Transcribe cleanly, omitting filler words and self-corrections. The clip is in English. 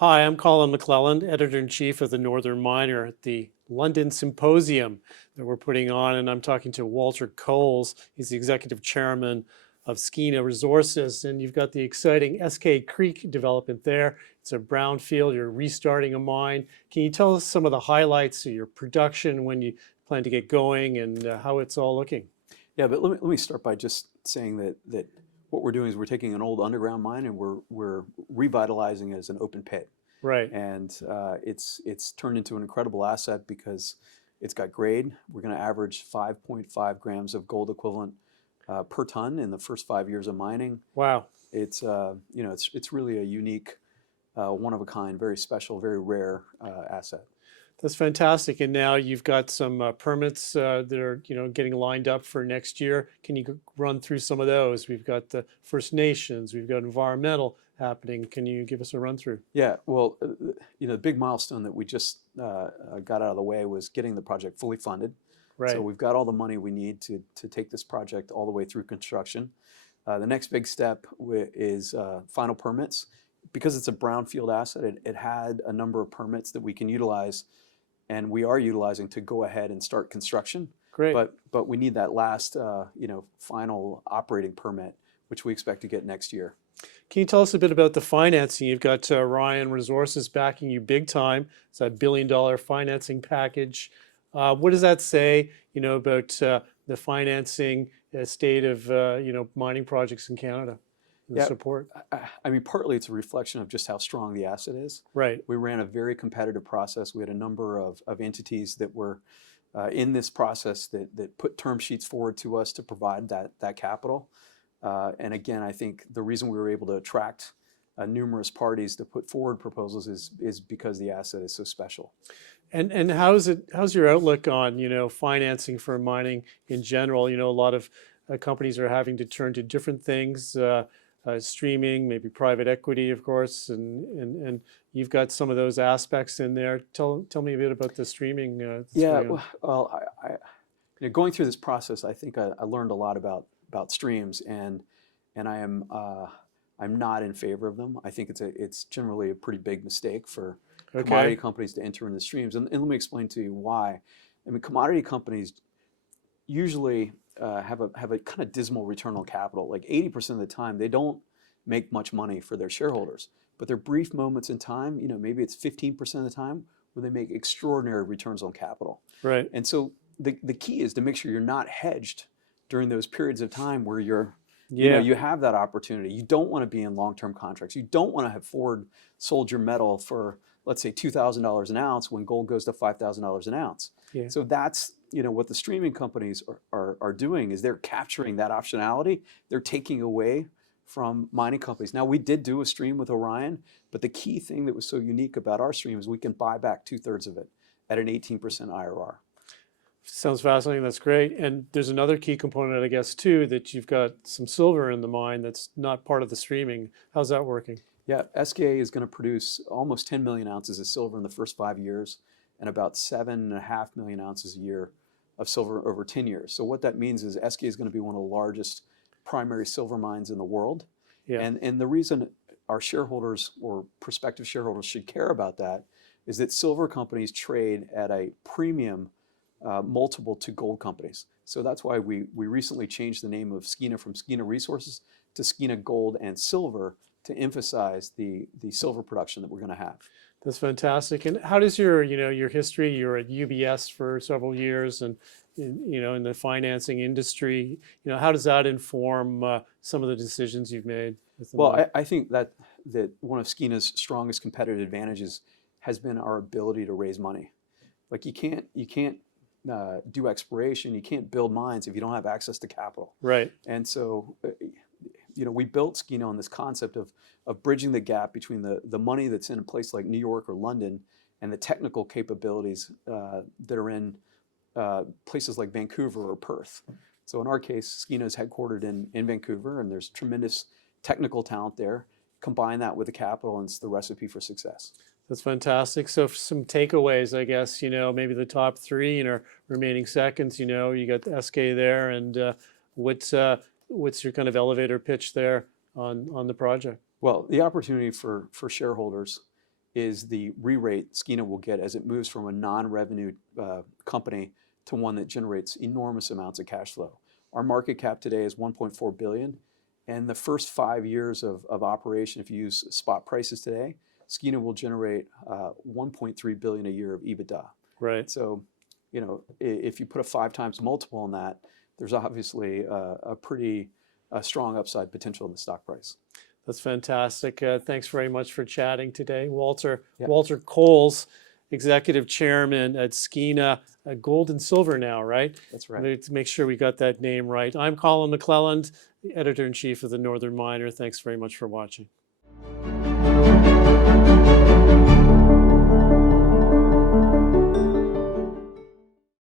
Hi, I'm Colin McClelland, Editor-in-Chief of the Northern Miner at the London Symposium that we're putting on, and I'm talking to Walter Coles. He's the Executive Chairman of Skeena Resources, and you've got the exciting Eskay Creek development there. It's a brownfield, you're restarting a mine. Can you tell us some of the highlights of your production, when you plan to get going, and how it's all looking? Yeah, but let me start by just saying that what we're doing is we're taking an old underground mine and we're revitalizing it as an open pit, Right. and it's turned into an incredible asset because it's got grade. We're going to average 5.5 grams of gold equivalent per ton in the first 5 years of mining. Wow. It's it's really a unique, one of a kind, very special, very rare asset. That's fantastic. And now you've got some permits that are, getting lined up for next year. Can you run through some of those? We've got the First Nations, we've got environmental happening. Can you give us a run through? Yeah, well, the big milestone that we just got out of the way was getting the project fully funded. So Right. we've got all the money we need to take this project all the way through construction. The next big step is final permits. Because it's a brownfield asset, it had a number of permits that we can utilize, and we are utilizing to go ahead and start construction. Great. But we need that last final operating permit, which we expect to get next year. Can you tell us a bit about the financing? You've got Ryan Resources backing you big time. It's a $1 billion financing package. What does that say, about the financing state of, mining projects in Canada and the Yeah, support? I mean, partly it's a reflection of just how strong the asset is. Right. We ran a very competitive process. We had a number of entities that were in this process that put term sheets forward to us to provide that capital. And again, I think the reason we were able to attract numerous parties to put forward proposals is because the asset is so special. And how's your outlook on, financing for mining in general? A lot of companies are having to turn to different things, streaming, maybe private equity, of course, and you've got some of those aspects in there. Tell me a bit about the streaming that's Yeah, going on. well, going through this process, I think I learned a lot about streams, and I'm not in favor of them. I think it's generally a pretty big mistake for commodity Okay. companies to enter into streams, and let me explain to you why. I mean, commodity companies usually have a kind of dismal return on capital. Like 80% of the time, they don't make much money for their shareholders, but there are brief moments in time, maybe it's 15% of the time, where they make extraordinary returns on capital. Right. And so the key is to make sure you're not hedged during those periods of time where Yeah. you have that opportunity. You don't want to be in long-term contracts. You don't want to have forward sold your metal for, let's say, $2,000 an ounce when gold goes to $5,000 an ounce. Yeah. So that's what the streaming companies are doing is they're capturing that optionality. They're taking away from mining companies. Now, we did do a stream with Orion, but the key thing that was so unique about our stream is we can buy back 2/3 of it at an 18% IRR. Sounds fascinating. That's great. And there's another key component, I guess, too, that you've got some silver in the mine that's not part of the streaming. How's that working? Yeah, SKA is going to produce almost 10 million ounces of silver in the first 5 years and about 7.5 million ounces a year of silver over 10 years. So what that means is SKA is going to be one of the largest primary silver mines in the world. Yeah. And the reason our shareholders or prospective shareholders should care about that is that silver companies trade at a premium multiple to gold companies. So that's why we recently changed the name of Skeena from Skeena Resources to Skeena Gold and Silver to emphasize the silver production that we're going to have. That's fantastic. And how does your history? You're at UBS for several years, and in the financing industry. How does that inform some of the decisions you've made with the Well, mine? I think that one of Skeena's strongest competitive advantages has been our ability to raise money. Like you can't do exploration, you can't build mines if you don't have access to capital. Right. And so, we built Skeena on this concept of bridging the gap between the money that's in a place like New York or London and the technical capabilities that are in places like Vancouver or Perth. So in our case, Skeena is headquartered in Vancouver, and there's tremendous technical talent there. Combine that with the capital, and it's the recipe for success. That's fantastic. So some takeaways, I guess, maybe the top three and our remaining seconds, you got the SK there, and what's your kind of elevator pitch there on the project? Well, the opportunity for shareholders is the re-rate Skeena will get as it moves from a non-revenue company to one that generates enormous amounts of cash flow. Our market cap today is 1.4 billion, and the first 5 years of operation, if you use spot prices today, Skeena will generate 1.3 billion a year of EBITDA. Right. So, you know, if you put a 5 times multiple on that, there's obviously a pretty strong upside potential in the stock price. That's fantastic. Thanks very much for chatting today, Walter. Yeah. Walter Coles, Executive Chairman at Skeena Gold and Silver now, right? That's right. Let's make sure we got that name right. I'm Colin McClelland, Editor-in-Chief of the Northern Miner. Thanks very much for watching.